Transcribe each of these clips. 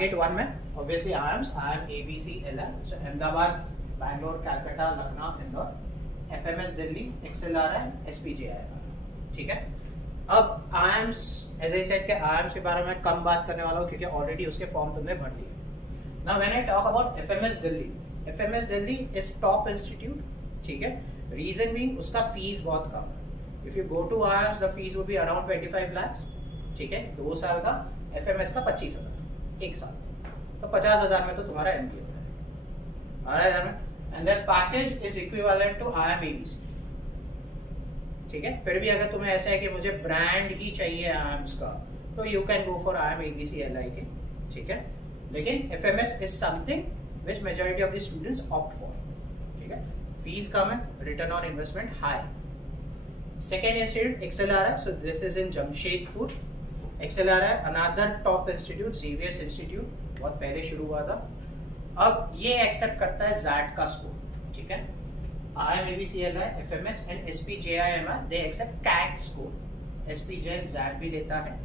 Target 1 में obviously IIMs, IIM ABC LI, so Ahmedabad, Bangalore, Calcutta, Lucknow, Indore, FMS Delhi, XLRI, SPJI। ठीक है, अब IIMs एज आई सेड के IIMs के बारे में कम बात करने वाला हूँ क्योंकि ऑलरेडी उसके फॉर्म तुमने भर दिए। Now when I talk about FMS Delhi is top institute. ठीक है, रीजन बीइंग उसका फीस बहुत कम है। If you go to IIMs the fees will be around 25 lakhs। ठीक है, 2 साल का, FMS का 25,000 1 साल, तो 50,000 में तो तुम्हारा MBA हो जाएगा। And that package is equivalent to IIM ABC। ठीक है, फिर भी अगर तुम्हें ऐसा है कि मुझे ब्रांड ही चाहिए IIMs का, तो you can go for IIM ABC LI के। ठीक है, लेकिन FMS is something which majority of the students opt for. ठीक है, फीस कम है, return on investment high. Second institute XLRI, so this is in Jamshedpur. XLRI another top institute, ZVS institute, बहुत पहले शुरू हुआ था। अब ये एक्सेप्ट करता है ZAT का स्कोर। ठीक है, IIM ABC LI, FMS and SPJIMR they accept CAT score. SPJ ZAT भी लेता है,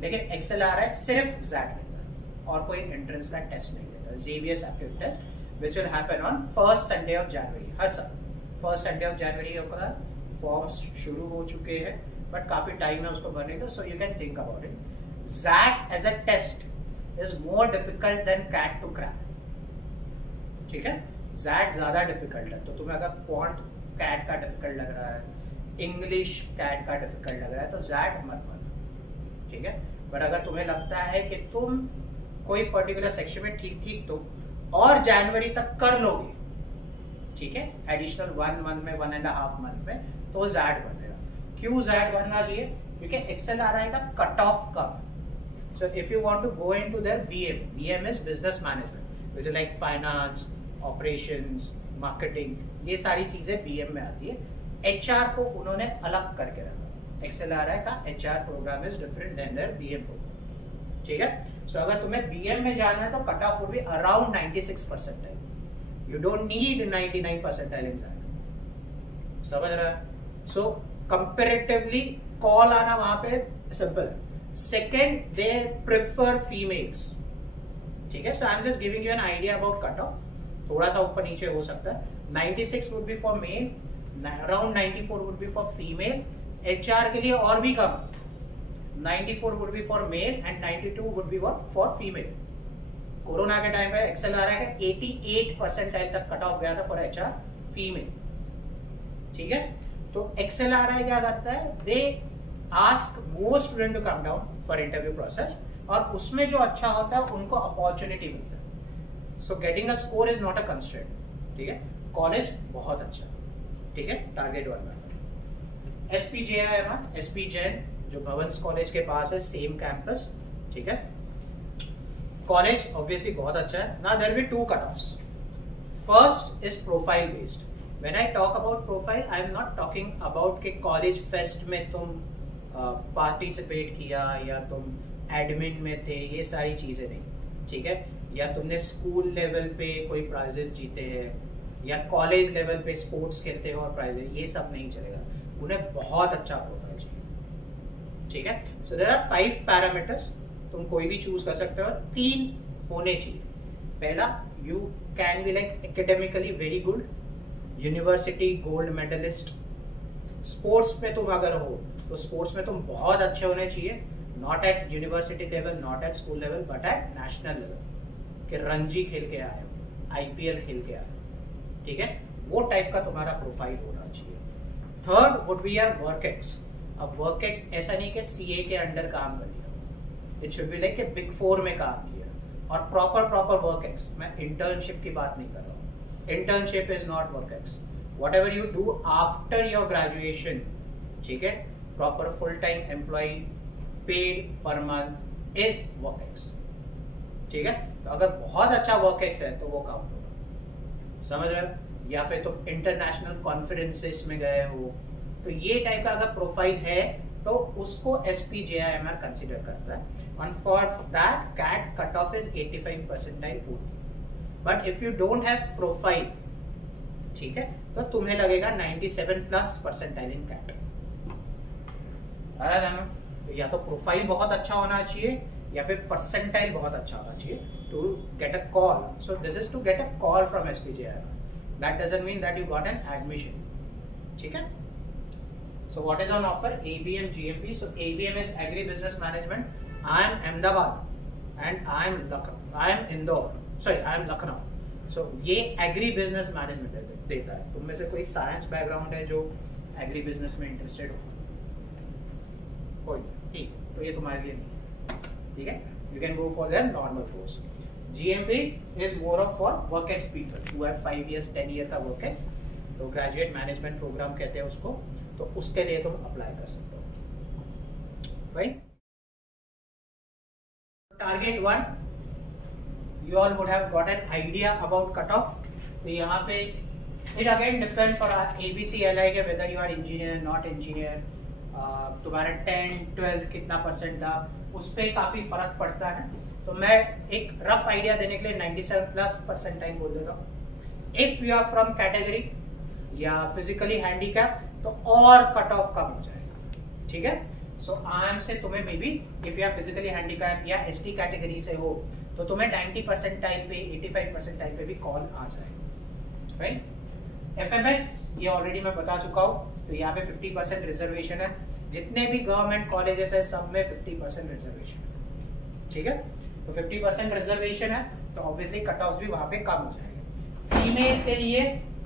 लेकिन XLRI सिर्फ ZAT लेता है और कोई एंट्रेंस का टेस्ट नहीं लेता। ZVS aptitude test which will happen on first Sunday of January, हर साल first Sunday of January होगा। फॉर्म्स शुरू हो चुके हैं बट काफी टाइम है उसको भरने का, so you can think about it. ZAT as a test is more difficult than CAT to crack. ठीक है, ZAT ज्यादा डिफिकल्ट है, तो तुम्हें अगर क्वांट CAT का डिफिकल्ट लग रहा है, इंग्लिश CAT का डिफिकल्ट लग रहा है, तो ZAT मत भरना। ठीक है, बट अगर तुम्हें लगता है कि तुम कोई पर्टिकुलर सेक्शन में ठीक तो और जनवरी तक कर लोगे, ठीक है, एडिशनल 1 मंथ में, 1.5 मंथ में, तो ZAT बनेगा। क्यों ZAT बनना चाहिए? क्योंकि XLRI का कट ऑफ कम। So if you want to go into their BM is business management, which is like finance, operations, marketing, ये सारी चीजें BM में आती है। HR को उन्होंने अलग करके रखा। XLRI का HR programme is different than their BM programme. ठीक है, सो अगर तुम्हें BM में जाना है तो cut off would be around 96%। You don't need 99% in ZAT। समझ रहा है? So comparatively कॉल आना वहां पे सिंपल है। Second, they prefer females. ठीक है, so I'm just giving you an idea about cut off। थोड़ा सा ऊपर नीचे हो सकता है। 96 would be for male, around 94 would be for female। HR के लिए और भी कम, 94 would be for male and 92 would be for female। Corona के टाइम पे XLRI का 88% तक कट ऑफ गया था फॉर HR फीमेल। ठीक है, तो XLRI क्या करता है, they ask more student to come down for interview process, और उसमें जो अच्छा होता है उनको अपॉर्चुनिटी मिलता है। So getting a score is not a constraint. ठीक है, कॉलेज बहुत अच्छा। ठीक है, टारगेट 1 में SPJIMR, SP जैन जो भवंस कॉलेज के पास है, सेम कैंपस। ठीक है, कॉलेज ऑब्वियसली बहुत अच्छा है। Now there will be 2 cut offs. First is profile based. When I talk about profile, I am not talking about के कॉलेज फेस्ट में तुम पार्टिसिपेट किया या तुम एडमिन में थे, ये सारी चीजें नहीं। ठीक है, या तुमने स्कूल लेवल पे कोई प्राइजेस जीते हैं या कॉलेज लेवल पे स्पोर्ट्स खेलते हो और प्राइजेस, ये सब नहीं चलेगा। उन्हें बहुत अच्छा प्रोफाइल चाहिए। ठीक है, सो देयर आर 5 पैरामीटर्स, तुम कोई भी चूज कर सकते हो। 3 होने चाहिए। पहला, you can be like academically very good, university gold medallist. Sports में तुम अगर हो तो स्पोर्ट्स में तुम बहुत अच्छे होने चाहिए, not at university level, not at school level, but at national level, कि रणजी खेल के आए हो, IPL खेल के आए हो। ठीक है, वो टाइप का तुम्हारा प्रोफाइल होना चाहिए। Third would be your work ex. अब वर्क एक्स ऐसा नहीं कि CA के अंडर काम कर लिया, it should be like big 4 में काम किया, और प्रॉपर वर्क एक्स। मैं इंटर्नशिप की बात नहीं कर रहा हूँ। Internship is not work ex. Whatever you do after your graduation, ठीक है, proper full time employ paid per month is work ex. ठीक है, तो अगर बहुत अच्छा वर्क एक्स है तो वो काउंट होगा। समझ रहे हो? या फिर तुम इंटरनेशनल कॉन्फ्रेंसेस में गए हो, तो ये टाइप का अगर प्रोफाइल है तो उसको SPJIMR कंसिडर करता है। And for that, CAT cutoff is 85 percentile only. But if you don't have profile, ठीक है, तो तुम्हें लगेगा 97+ percentile in CAT। तो या तो प्रोफाइल बहुत अच्छा होना चाहिए या फिर परसेंटाइल बहुत अच्छा होना चाहिए to get a call. So this is to get a call from SPJIR. That doesn't mean that you got an admission. ठीक है. So what is on offer? ABM GMP. So ABM is Agri Business Management. I am Ahmedabad and I am Indore. Sorry, I am Lucknow. So ये Agri Business Management देता है. तुम में से कोई science background है जो एग्री बिजनेस में इंटरेस्टेड हो? कोई? ठीक, तो ये तुम्हारे लिए नहीं. ठीक है. You can go for their normal course. GMP is more of for work ex people who have 5 years 10 year का work ex. तो ग्रेजुएट मैनेजमेंट प्रोग्राम कहते हैं उसको. तो उसके लिए तुम अप्लाई कर सकते हो. Right. Target 1, you all would have got an idea about cutoff. तो यहाँ पे it again depends for ABCLI के whether you are engineer not engineer. तुम्हारा 10 12 कितना परसेंट था, उस पर काफी फर्क पड़ता है. तो मैं एक रफ आइडिया देने के लिए 97+ परसेंटाइल बोल देता हूँ. If you are from category या फिजिकली हैंडीकैप तो और कट ऑफ कम हो जाएगा. ठीक है. सो आराम से तुम्हें may be if you are physically handicap या ST कैटेगरी से हो तो तुम्हें 90 परसेंटाइल पे 85 परसेंटाइल पे भी कॉल आ जाएगा. राइट. FMS ये ऑलरेडी मैं बता चुका हूँ. तो यहाँ पे 50% रिजर्वेशन है. जितने भी गवर्नमेंट कॉलेजेस है सब में 50% रिजर्वेशन है. ठीक है. तो 50% रिजर्वेशन है तो ऑब्वियसली कट ऑफ भी वहां पे कम हो जाएगा. फीमेल के लिए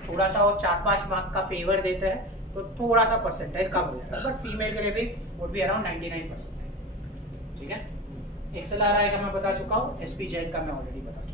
थोड़ा सा वो 4-5 मार्क का फेवर देते हैं तो थोड़ा सा परसेंटाइल कम हो जाएगा. बट फीमेल के लिए भी वुड बी अराउंड 99%. ठीक है. XLRI का मैं बता चुका हूँ. SPJIR का मैं ऑलरेडी बता